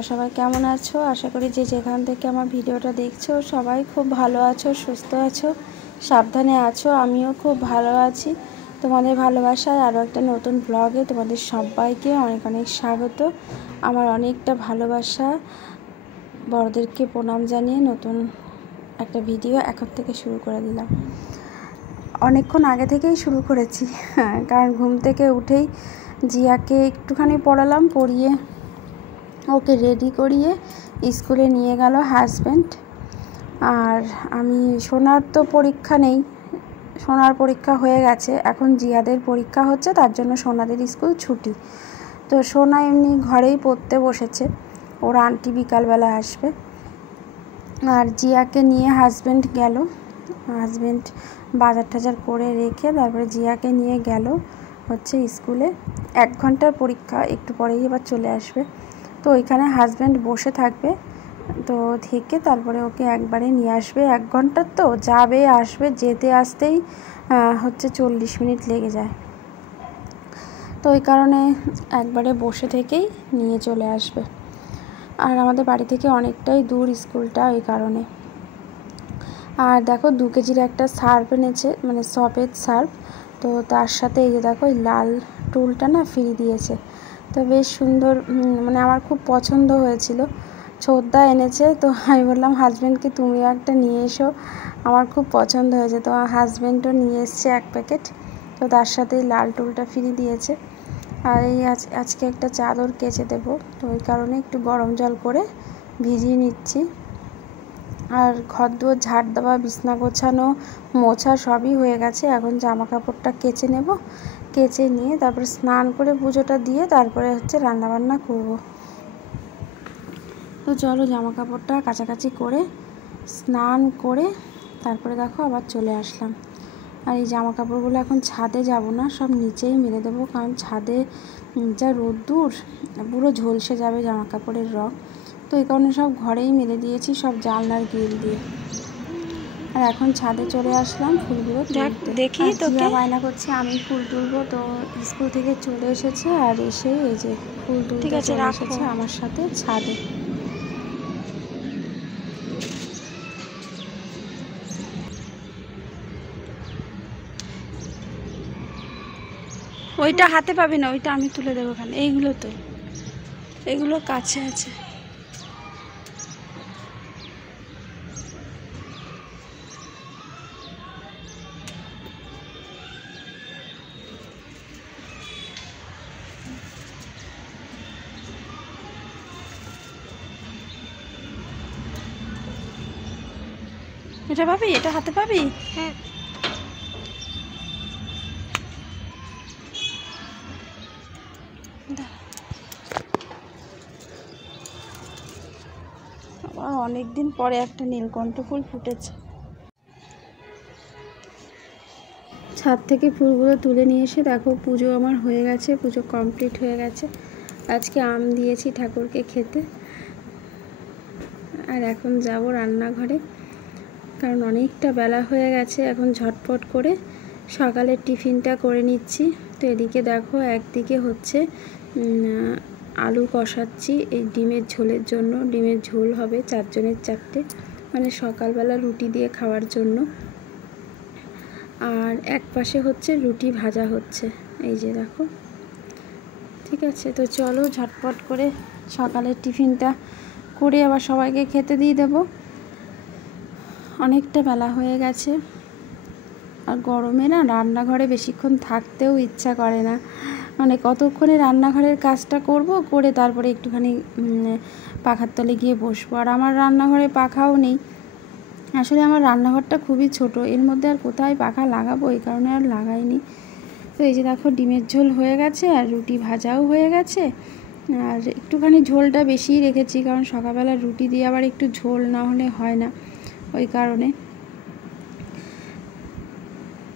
তোমরা সবাই কেমন আছো? আশা করি যে যেখান থেকে আমার ভিডিওটা দেখছো সবাই খুব ভালো আছো, সুস্থ আছো, সাবধানে আছো। আমিও খুব ভালো আছি। তোমাদের ভালোবাসায় আরও একটা নতুন ব্লগে তোমাদের সবাইকে অনেক অনেক স্বাগত। আমার অনেকটা ভালোবাসা, বড়দেরকে প্রণাম জানিয়ে নতুন একটা ভিডিও এখন থেকে শুরু করে দিলাম। অনেকক্ষণ আগে থেকেই শুরু করেছি, কারণ ঘুম থেকে উঠেই জিয়াকে একটুখানি পড়ালাম, পড়িয়ে ওকে রেডি করিয়ে স্কুলে নিয়ে গেল হাজব্যান্ড। আর আমি সোনার তো পরীক্ষা নেই, সোনার পরীক্ষা হয়ে গেছে, এখন জিয়াদের পরীক্ষা হচ্ছে, তার জন্য সোনাদের স্কুল ছুটি। তো সোনা এমনি ঘরেই পড়তে বসেছে, ওর আন্টি বিকালবেলা আসবে। আর জিয়াকে নিয়ে হাজব্যান্ড গেল, হাজব্যান্ড বাজার টাজার করে রেখে তারপরে জিয়াকে নিয়ে গেল হচ্ছে স্কুলে। 1 ঘন্টার পরীক্ষা, একটু পরেই এবার চলে আসবে। তো ওইখানে হাজব্যান্ড বসে থাকবে, তো থেকে তারপরে ওকে একবারে নিয়ে আসবে। 1 ঘন্টার তো যাবে আসবে, যেতে আসতেই হচ্ছে 40 মিনিট লেগে যায়। তো ওই কারণে একবারে বসে থেকেই নিয়ে চলে আসবে। আর আমাদের বাড়ি থেকে অনেকটাই দূর স্কুলটা, ওই কারণে। আর দেখো 2 কেজির একটা সার্ফ এনেছে, মানে সফেদ সার্ফ। তো তার সাথে এই যে দেখো এই লাল টুলটা না ফ্রি দিয়েছে। তো বেশ সুন্দর, মানে আমার খুব পছন্দ হয়েছিল। ছোটদা এনেছে, তো আমি বললাম হাজব্যান্ডকে তুমিও একটা নিয়ে এসো, আমার খুব পছন্দ হয়েছে। তো আমার হাজব্যান্ডও নিয়ে এসছে 1 প্যাকেট। তো তার সাথে লাল টুলটা ফ্রি দিয়েছে। আর এই আজকে একটা চাদর কেচে দেবো, তো ওই কারণে একটু গরম জল করে ভিজিয়ে নিচ্ছি। আর ঘর দুয়ার ঝাড় দেওয়া, বিছনা গোছানো, মোছা সবই হয়ে গেছে। এখন জামা কাপড়টা কেচে নেব, কেচে নিয়ে তারপরে স্নান করে পুজোটা দিয়ে তারপরে হচ্ছে রান্নাবান্না করব। তো চলো জামা কাপড়টা কাচাকাচি করে স্নান করে তারপরে দেখো আবার চলে আসলাম। আর এই জামা কাপড়গুলো এখন ছাদে যাব না, সব নিচেই মেলে দেবো, কারণ ছাদে যা রোদ্দুর, পুরো ঝলসে যাবে জামা কাপড়ের রং। তো এই কারণে সব ঘরেই মেলে দিয়েছি, সব জানলার গ্রিল দিয়ে। আর এখন ছাদে চলে আসলাম ফুলগুলো তুলতে। দেখি জিয়া বায়না করছে আমি ফুল তুলবো, তো স্কুল থেকে চলে এসেছে আর এসে এই যে ফুল তুলতে চলে এসেছে আমার সাথে ছাদে। ওইটা হাতে পাবি না, ওইটা আমি তুলে দেবো ওখানে। এইগুলো তো, এগুলো কাছে আছে। এটা পাবি, এটা হাতে পাবি? হ্যাঁ। অনেকদিন পরে একটা নীলকণ্ঠ ফুল ফুটেছে। ছাদ থেকে ফুলগুলো তুলে নিয়ে এসে দেখো পুজো আমার হয়ে গেছে, পুজো কমপ্লিট হয়ে গেছে। আজকে আম দিয়েছি ঠাকুরকে খেতে। আর এখন যাব রান্নাঘরে, কারণ অনেকটা বেলা হয়ে গেছে। এখন ঝটপট করে সকালের টিফিনটা করে নিচ্ছি। তো এদিকে দেখো একদিকে হচ্ছে আলু কষাচ্ছি এই ডিমের ঝোলের জন্য। ডিমের ঝোল হবে 4 জনের 4টে, মানে সকালবেলা রুটি দিয়ে খাওয়ার জন্য। আর এক পাশে হচ্ছে রুটি ভাজা হচ্ছে, এই যে দেখো। ঠিক আছে, তো চলো ঝটপট করে সকালের টিফিনটা করে আবার সবাইকে খেতে দিয়ে দেব। অনেকটা বেলা হয়ে গেছে, আর গরমে না রান্নাঘরে বেশিক্ষণ থাকতেও ইচ্ছা করে না। মানে কতক্ষণে রান্নাঘরের কাজটা করব, করে তারপরে একটুখানি পাখার তলে গিয়ে বসবো। আর আমার রান্নাঘরে পাখাও নেই, আসলে আমার রান্নাঘরটা খুবই ছোট, এর মধ্যে আর কোথায় পাখা লাগাবো, এই কারণে আর লাগাইনি। তো এই যে দেখো ডিমের ঝোল হয়ে গেছে আর রুটি ভাজাও হয়ে গেছে। আর একটুখানি ঝোলটা বেশিই রেখেছি, কারণ সকালবেলা রুটি দিয়ে আবার একটু ঝোল না হলে হয় না, ওই কারণে।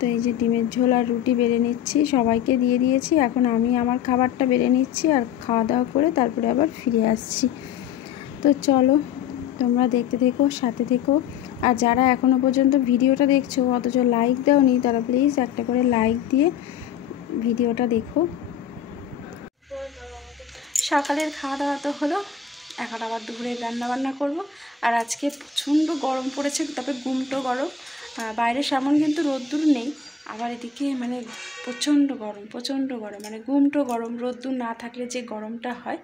তো এই যে ডিমের ঝোল আর রুটি বেড়ে নিচ্ছি, সবাইকে দিয়ে দিয়েছি। এখন আমি আমার খাবারটা বেড়ে নিচ্ছি আর খাওয়া দাওয়া করে তারপরে আবার ফিরে আসছি। তো চলো তোমরা দেখতে থেকো, সাথে থেকো। আর যারা এখনও পর্যন্ত ভিডিওটা দেখছো অথচ লাইক দাওনি, তারা প্লিজ একটা করে লাইক দিয়ে ভিডিওটা দেখো। সকালের খাওয়া দাওয়া তো হলো, এখন আবার দুপুরে রান্নাবান্না করব। আর আজকে প্রচণ্ড গরম পড়েছে, তবে গুমটো গরম, বাইরে সেমন কিন্তু রোদ্দুর নেই। আবার এদিকে মানে প্রচণ্ড গরম, মানে গুমটো গরম, রোদ্দুর না থাকলে যে গরমটা হয়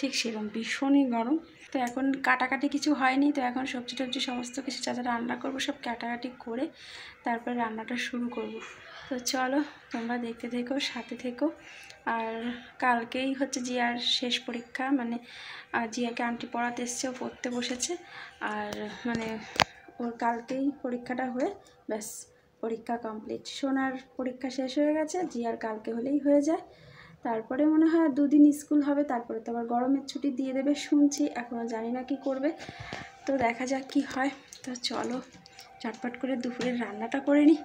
ঠিক সেরকম ভীষণই গরম। তো এখন কাটাকাটি কিছু হয়নি, তো এখন সবজি টবজি সমস্ত কিছু যা যা রান্না করবো সব কাটাকাটি করে তারপরে রান্নাটা শুরু করব। তো চলো তোমরা দেখতে থেকো, সাথে থেকো। আর কালকেই হচ্ছে জিয়ার শেষ পরীক্ষা, মানে জিয়াকে আন্টি পড়াতে এসছে, ও পড়তে বসেছে। আর মানে ওর কালকেই পরীক্ষাটা হয়ে ব্যাস পরীক্ষা কমপ্লিট। সোনার পরীক্ষা শেষ হয়ে গেছে, জিয়ার কালকে হলেই হয়ে যায়। তারপরে মনে হয় 2 দিন স্কুল হবে, তারপরে তো আবার গরমের ছুটি দিয়ে দেবে শুনছি, এখনও জানি না কি করবে। তো দেখা যাক কি হয়। তো চলো ঝটপট করে দুপুরের রান্নাটা করে নিই।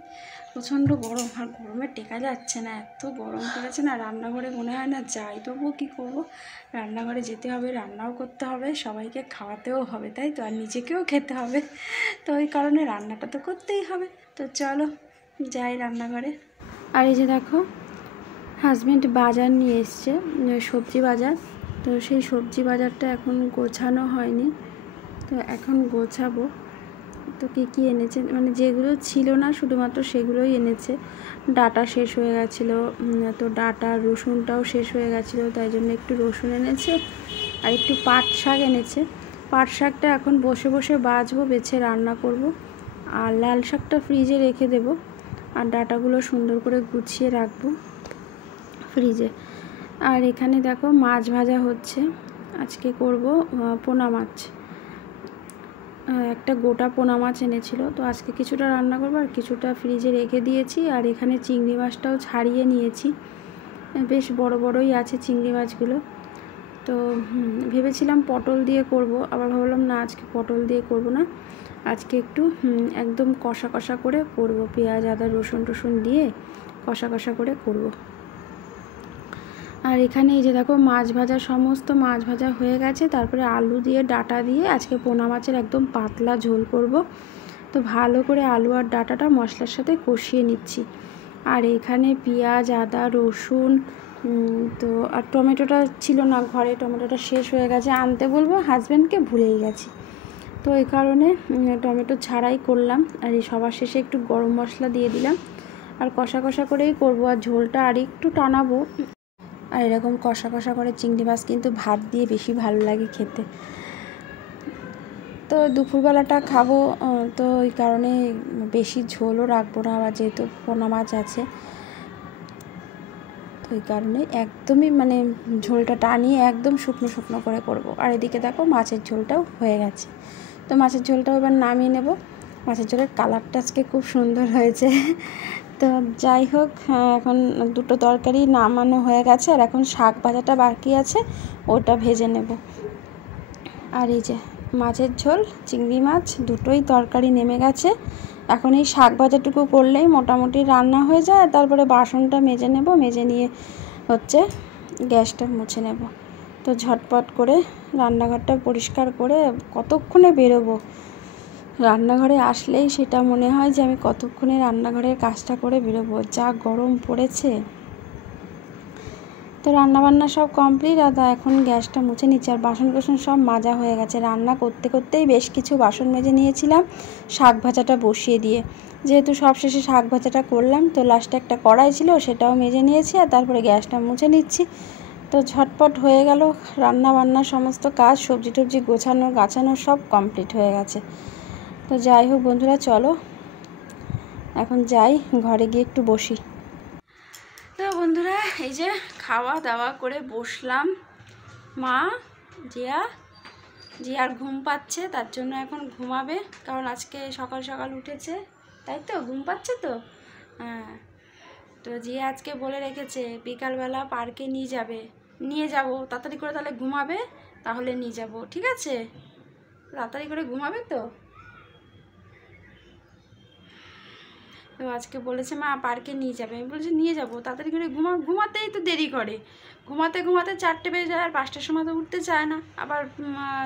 প্রচণ্ড গরম, আর গরমে টেকা যাচ্ছে না, এত গরম পড়েছে না। রান্নাঘরে মনে হয় না যাই, তবুও কী করবো, রান্নাঘরে যেতে হবে, রান্নাও করতে হবে, সবাইকে খাওয়াতেও হবে, তাই তো, আর নিজেকেও খেতে হবে। তো ওই কারণে রান্নাটা তো করতেই হবে। তো চলো যাই রান্নাঘরে। আর এই যে দেখো হাজব্যান্ড বাজার নিয়ে এসছে, সবজি বাজার। তো সেই সবজি বাজারটা এখন গোছানো হয়নি, তো এখন গোছাবো। তো কী এনেছে, মানে যেগুলো ছিল না শুধুমাত্র সেগুলোই এনেছে। ডাটা শেষ হয়ে গেছিলো, তো ডাটা রসুনটাও শেষ হয়ে গেছিলো, তাই জন্য একটু রসুন এনেছে। আর একটু পাট শাক এনেছে। পাট শাকটা এখন বসে বসে বাছবো, বেছে রান্না করব। আর লাল শাকটা ফ্রিজে রেখে দেব, আর ডাটাগুলো সুন্দর করে গুছিয়ে রাখবো ফ্রিজে। আর এখানে দেখো মাছ ভাজা হচ্ছে, আজকে করব পোনা মাছ। একটা গোটা পোনা মাছ এনেছিল, তো আজকে কিছুটা রান্না করবো আর কিছুটা ফ্রিজে রেখে দিয়েছি। আর এখানে চিংড়ি মাছটাও ছাড়িয়ে নিয়েছি, বেশ বড় বড়ই আছে চিংড়ি মাছগুলো। তো ভেবেছিলাম পটল দিয়ে করব, আবার ভাবলাম না আজকে পটল দিয়ে করব না, আজকে একটু একদম কষা কষা করে করব, পেঁয়াজ আদা রসুন টসুন দিয়ে কষা কষা করে করব। আর এখানে এই যে দেখো মাছ ভাজা, সমস্ত মাছ ভাজা হয়ে গেছে। তারপরে আলু দিয়ে ডাটা দিয়ে আজকে পোনা মাছের একদম পাতলা ঝোল করব। তো ভালো করে আলু আর ডাটাটা মশলার সাথে কষিয়ে নিচ্ছি। আর এখানে পেঁয়াজ আদা রসুন, তো আর টমেটোটা ছিল না ঘরে, টমেটোটা শেষ হয়ে গেছে, আনতে বলবো হাজব্যান্ডকে, ভুলেই গেছি। তো এই কারণে টমেটো ছাড়াই করলাম। আর এই সবার শেষে একটু গরম মশলা দিয়ে দিলাম। আর কষা কষা করেই করব, আর ঝোলটা আর একটু টানাবো। আর এরকম কষা কষা করে চিংড়ি মাছ কিন্তু ভাত দিয়ে বেশি ভালো লাগে খেতে। তো দুপুরবেলাটা খাবো, তো ওই কারণে বেশি ঝোলও রাখবো না, আবার যেহেতু পোনা মাছ আছে, তো ওই কারণে একদমই মানে ঝোলটা টানিয়ে একদম শুকনো শুকনো করে করব। আর এদিকে দেখো মাছের ঝোলটাও হয়ে গেছে। তো মাছের ঝোলটাও এবার নামিয়ে নেব। মাছের ঝোলের কালারটা আজকে খুব সুন্দর হয়েছে। তো যাই হোক, এখন দুটো তরকারি নামানো হয়ে গেছে, আর এখন শাক ভাজাটা বাকি আছে, ওটা ভেজে নেব। আর এই যে মাছের ঝোল চিংড়ি মাছ দুটোই তরকারি নেমে গেছে। এখন এই শাক ভাজাটুকু করলেই মোটামুটি রান্না হয়ে যায়। আর তারপরে বাসনটা মেজে নেব, মেজে নিয়ে হচ্ছে গ্যাসটা মুছে নেব। তো ঝটপট করে রান্নাঘরটা পরিষ্কার করে কতক্ষণে বেরোবো, রান্নাঘরে আসলেই সেটা মনে হয় যে আমি কতক্ষণে রান্নাঘরের কাজটা করে বেরোবো, যা গরম পড়েছে। তো রান্নাবান্না সব কমপ্লিট, আর এখন গ্যাসটা মুছে নিচ্ছি। আর বাসন কোসন সব মাজা হয়ে গেছে, রান্না করতে করতেই বেশ কিছু বাসন মেজে নিয়েছিলাম শাক ভাজাটা বসিয়ে দিয়ে। যেহেতু সব শেষে শাক ভাজাটা করলাম, তো লাস্টে একটা কড়াই ছিল সেটাও মেজে নিয়েছি, আর তারপরে গ্যাসটা মুছে নিচ্ছি। তো ঝটপট হয়ে গেল রান্না বান্না সমস্ত কাজ, সবজি টবজি গোছানো গাছানো সব কমপ্লিট হয়ে গেছে। তো যাই হোক বন্ধুরা, চলো এখন যাই ঘরে গিয়ে একটু বসি। তো বন্ধুরা এই যে খাওয়া দাওয়া করে বসলাম। মা জিয়ার ঘুম পাচ্ছে, তার জন্য এখন ঘুমাবে, কারণ আজকে সকাল সকাল উঠেছে, তাই তো ঘুম পাচ্ছে তো। হ্যাঁ, তো জিয়া আজকে বলে রেখেছে বিকালবেলা পার্কে নিয়ে যাব, তাড়াতাড়ি করে তাহলে ঘুমাবে, তাহলে নিয়ে যাব, ঠিক আছে, তাড়াতাড়ি করে ঘুমাবে তো। তো আজকে বলেছে মা পার্কে নিয়ে যাবে, আমি বলছি নিয়ে যাবো, তাড়াতাড়ি করে ঘুমাতেই তো দেরি করে, ঘুমাতে 4টে বেজে যায়, আর 5টার সময় তো উঠতে চায় না, আবার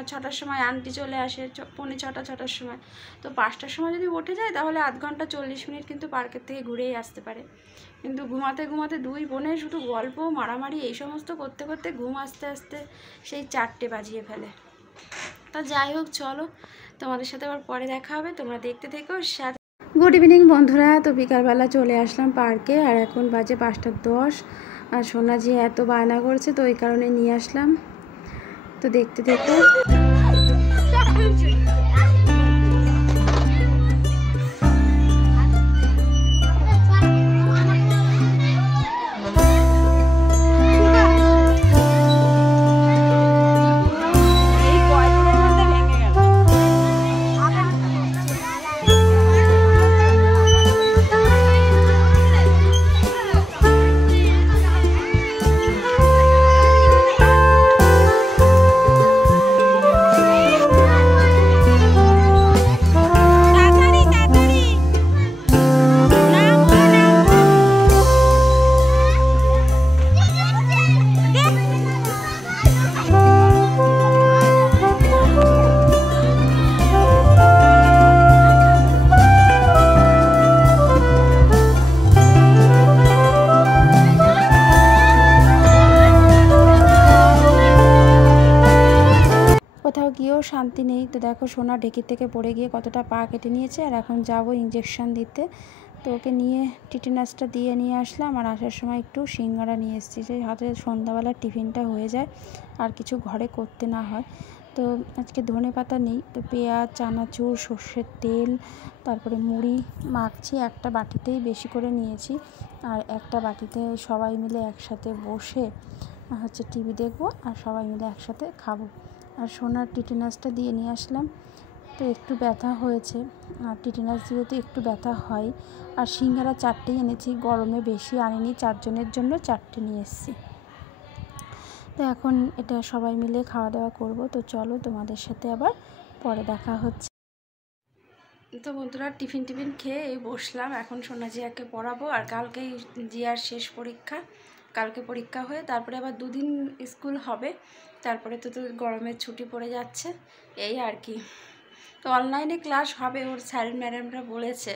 6টার সময় আন্টি চলে আসে, 6:45-6টার সময়। তো 5টার সময় যদি উঠে যায় তাহলে আধ ঘন্টা 40 মিনিট কিন্তু পার্কের থেকে ঘুরেই আসতে পারে। কিন্তু ঘুমাতে দুই বোনে শুধু গল্প মারামারি এই সমস্ত করতে করতে ঘুম আস্তে আস্তে সেই 4টে বাজিয়ে ফেলে। তা যাই হোক, চলো তোমাদের সাথে আবার পরে দেখা হবে, তোমরা দেখতে থেকো। গুড ইভিনিং বন্ধুরা। তো বিকালবেলা চলে আসলাম পার্কে, আর এখন বাজে 5:10। আর সোনাজি এত বায়না করছে, তো ওই কারণে নিয়ে আসলাম। তো দেখতে থেকো। কোথাও গিয়েও শান্তি নেই। তো দেখো সোনা ঢেকির থেকে পড়ে গিয়ে কতটা পা কেটে নিয়েছে, আর এখন যাব ইঞ্জেকশন দিতে। তো ওকে নিয়ে টিটেনাসটা দিয়ে নিয়ে আসলাম, আর আসার সময় একটু সিঙ্গারা নিয়ে এসেছি, যে হাতে সন্ধ্যাবেলার টিফিনটা হয়ে যায় আর কিছু ঘরে করতে না হয়। তো আজকে ধনে পাতা নেই, তো পেঁয়াজ, চানাচুর, সর্ষের তেল, তারপরে মুড়ি মাখছি। একটা বাটিতেই বেশি করে নিয়েছি, আর একটা বাটিতে সবাই মিলে একসাথে বসে টিভি দেখবো, আর সবাই মিলে একসাথে খাবো। আর সোনার টিটেনাসটা দিয়ে নিয়ে আসলাম। তো একটু ব্যথা হয়েছে, আর টিটেনাস দিলে তো একটু ব্যথা হয়। আর সিঙ্গারা 4টেই এনেছি, গরমে বেশি আনিনি, 4 জনের জন্য 4টে নিয়ে এসেছি। তো এখন এটা সবাই মিলে খাওয়া দাওয়া করব। তো চলো তোমাদের সাথে আবার পরে দেখা হচ্ছে। তো বন্ধুরা টিফিন খেয়ে বসলাম, এখন সোনা জিয়াকে পড়াবো। আর কালকেই জিয়ার শেষ পরীক্ষা, কালকে পরীক্ষা হয়ে তারপরে আবার 2 দিন স্কুল হবে, তারপরে তো গরমের ছুটি পড়ে যাচ্ছে, এই আর কি। তো অনলাইনে ক্লাস হবে, ওর স্যার ম্যাডামরা বলেছে।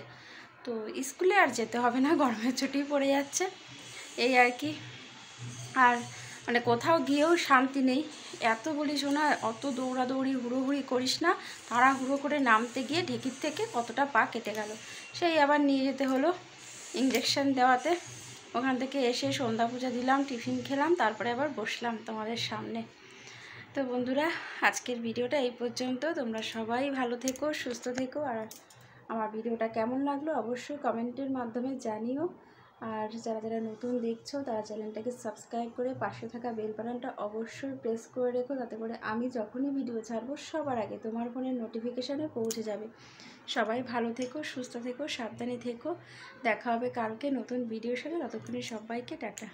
তো স্কুলে আর যেতে হবে না, গরমের ছুটি পড়ে যাচ্ছে, এই আর কি। আর মানে কোথাও গিয়েও শান্তি নেই। এত বলি শোনা, অত দৌড়াদৌড়ি হুড়োহুড়ি করিস না, তাড়াহুড়ো করে নামতে গিয়ে ঢেকির থেকে কতটা পা কেটে গেল, সেই আবার নিয়ে যেতে হলো ইঞ্জেকশন দেওয়াতে। ওখান থেকে এসে সন্ধ্যা পূজা দিলাম, টিফিন খেলাম, তারপরে আবার বসলাম তোমাদের সামনে। তো বন্ধুরা আজকের ভিডিওটা এই পর্যন্ত। তোমরা সবাই ভালো থেকো, সুস্থ থেকো। আর আমার ভিডিওটা কেমন লাগলো অবশ্যই কমেন্টের মাধ্যমে জানিও। আর যারা যারা নতুন দেখছো তারা চ্যানেলটাকে সাবস্ক্রাইব করে পাশে থাকা বেল বাটনটা অবশ্যই প্রেস করে রেখো, যাতে করে আমি যখনই ভিডিও ছাড়বো সবার আগে তোমার ফোনের নোটিফিকেশানে পৌঁছে যাবে। সবাই ভালো থেকো, সুস্থ থেকো, সাবধানে থেকো। দেখা হবে কালকে নতুন ভিডিওর সাথে। ততক্ষণে সবাইকে টাটা।